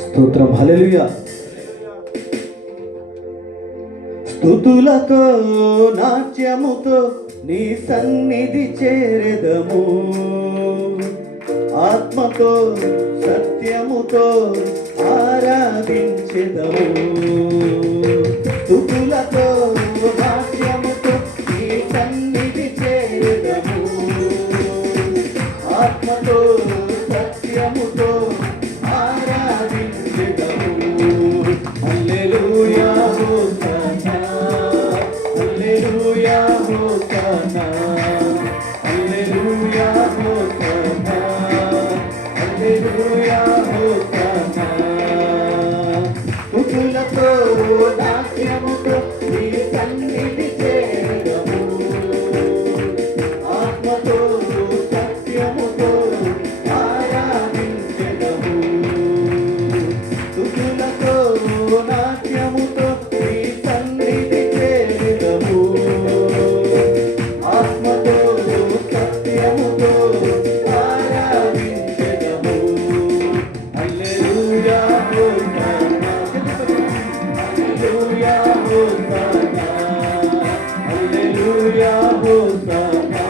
స్తోత్రం, హల్లెలూయా. స్తుతులతో నాట్యముతో నీ సన్నిధి చేరెదము, ఆత్మతో సత్యముతో ఆరాధించెదము. స్తుతులతో నాట్యముతో నీ సన్నిధి చేరెదము, ఆత్మతో సత్యముతో ఆరాధించెదము. Hallelujah hosanna, hallelujah hosanna, hallelujah hosanna, hallelujah hosanna. స్తుతులతో నాట్యముతో నీ సన్నిధి చేరెదము, ఆత్మతో సత్యముతో ఆరాధించెదము. స్తుతులతో నాట్యముతో నీ సన్నిధి చేరెదము, ఆత్మతో సత్యముతో ఆరాధించెదము. Hallelujah hosanna, hallelujah hosanna, hallelujah hosanna,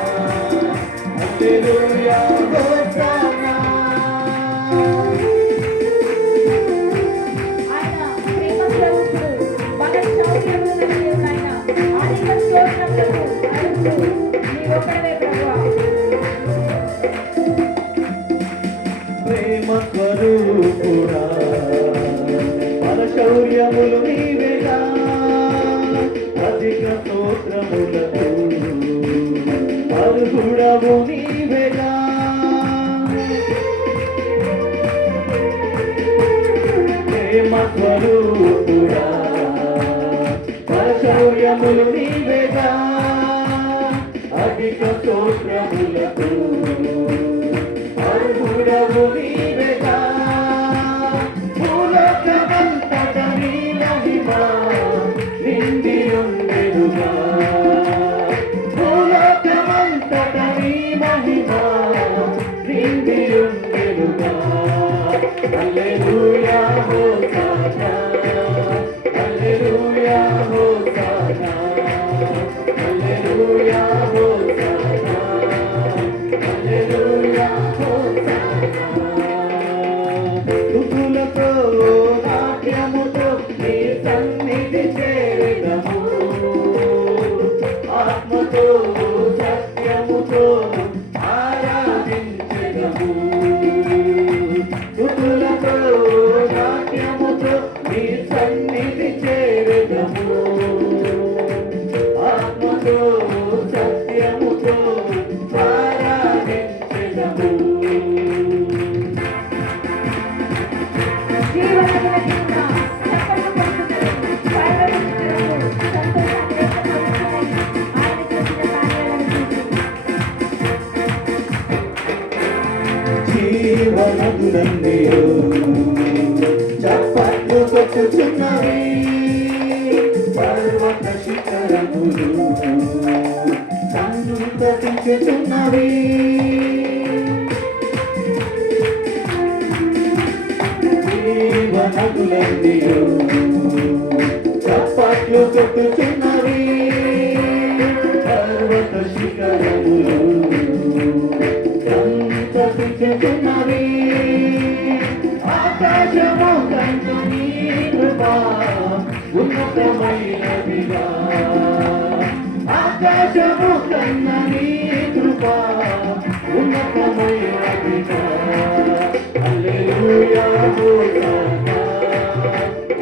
hallelujah hosanna. ఆయన ప్రేమ స్వరూపుడు, మన శౌర్యములను దేవుడు ఆయన. అనేక స్తోత్రములకు అర్హుడు నీవొక్కడివే ప్రభువా. ప్రేమ స్వరూపుడా, మన శౌర్యములు నీవేగా, అధిక స్తోత్రములకు అర్హుడవు నీవేగా. ప్రేమ స్వరూపుడా, మన శౌర్యములు నీవేగా, అధిక స్తోత్రములకు అర్హుడవు నీవేగా. భూలోకమంతట నీ మహిమ నిండి ఉండెనుగా, భూలోకమంతట నీ మహిమ నిండి ఉండెనుగా. Hallelujah hosanna, hallelujah hosanna, hallelujah hosanna, hallelujah hosanna. స్తుతులతో నాట్యముతో నీ సన్నిధి చేరెదము, ఆత్మతో సత్యముతో ఆరాధించెదము. స్తుతులతో నాట్యముతో నీ సన్నిధి చేరెదము, ఆత్మతో సత్యముతో ఆరాధించెదము. జీవనముల కింద చప్పట్లు కొట్టుటకు, పరలోకమునకు సంతోషాన్ని వ్యక్తపరుచుటకై ఆయన చేసిన కార్యాలను చూసి జీవనదులన్నీయు చప్పట్లు కొట్టుచున్నవి, పర్వత శిఖరములు సంతసించుచున్నవి. జీవనదులన్నీయు చప్పట్లు కొట్టుచున్నవి, పర్వత శిఖరములు సంతసించుచున్నవి. ఆకాశము కన్న నీ కృపా ఉన్నతమైనదిగా, ఆకాశము కన్న నీ కృపా ఉన్నతమైనదిగా. Hallelujah hosanna,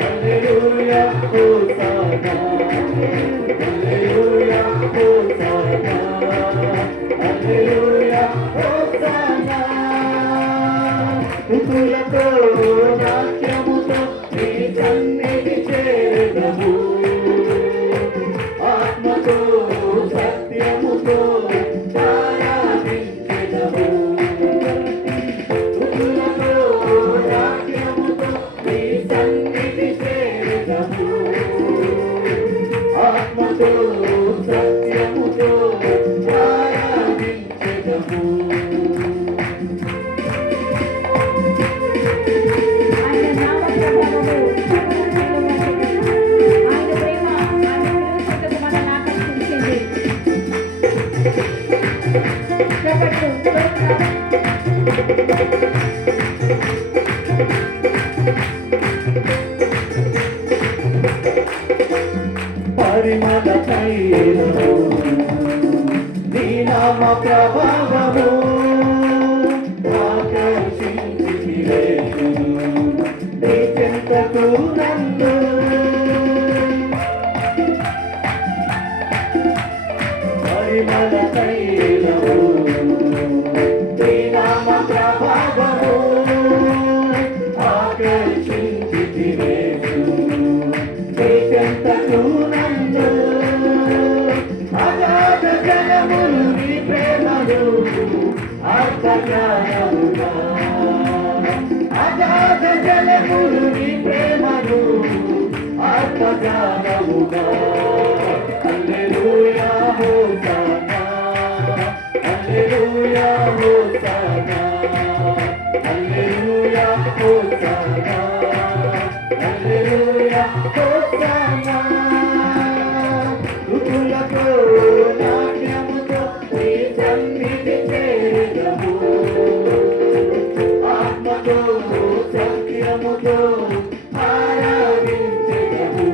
hallelujah hosanna, hallelujah hosanna, hallelujah hosanna. స్తుతులతో నాట్యముతో నీ సన్నిధి చేరెదము, ఆత్మతో సత్యముతో ఆరాధించెదము. ఆయన నామ ప్రభావము సర్వము చేయవలసినది. ఆయన ప్రేమ ఆయన పిలుపుటకు మనల్ని ఆకర్షించింది. చెప్పట్లు పరిమళ తైలము నీ నామ ప్రభావము ఆకర్షించితివే నీ చెంతకు నన్ను పరిమళ తైలము నీ నామ ప్రభావము ఆకర్షించితివే నీ చెంతకు నన్ను అగాధ జలములు నీ ప్రేమలు అర్థజ్ఞానముగా అగాధ జలములు నీ ప్రేమలు అర్థజ్ఞానముగా హల్లెలూయా హోసానా హల్లెలూయా హోసానా హల్లెలూయా హోసానా హల్లెలూయా హోసానా ఋతులతో నాట్యముతో నీ సన్నిధి చేరదము ఆత్మతో సత్యముతో ఆరాధించెదము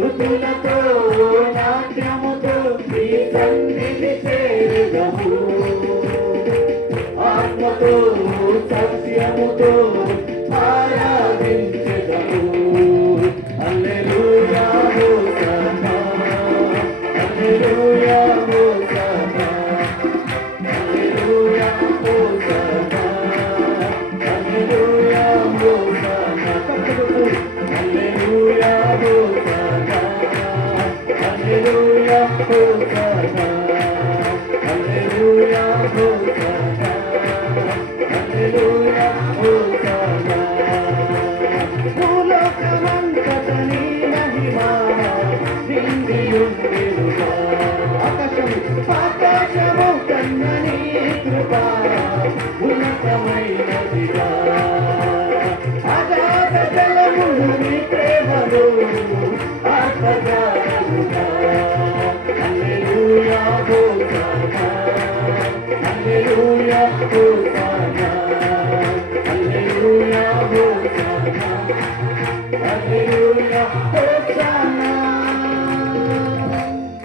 ఋతులతో నాట్యముతో నీ సన్నిధి చేరదము ఆత్మతో సత్యముతో ఆరాధించెదము హల్లెలూయా హోసానా హల్లెలూయా హోసానా హల్లెలూయా హోసానా హల్లెలూయా హోసానా హల్లెలూయా హోసానా హల్లెలూయా హోసానా హల్లెలూయా హోసానా హల్లెలూయా హోసానా భూలోకమంతట నీ మహిమ నిండియుండెనుగా ఆకాశము కన్న నీ కృప ఉన్నతమైనదిగా అగాధ జలములు నీ ప్రేమలు అర్థజ్ఞానముగా హల్లెలూయా హోసానా హల్లెలూయా హోసానా హల్లెలూయా హోసానా హల్లెలూయా హోసానా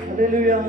హల్లెలూయా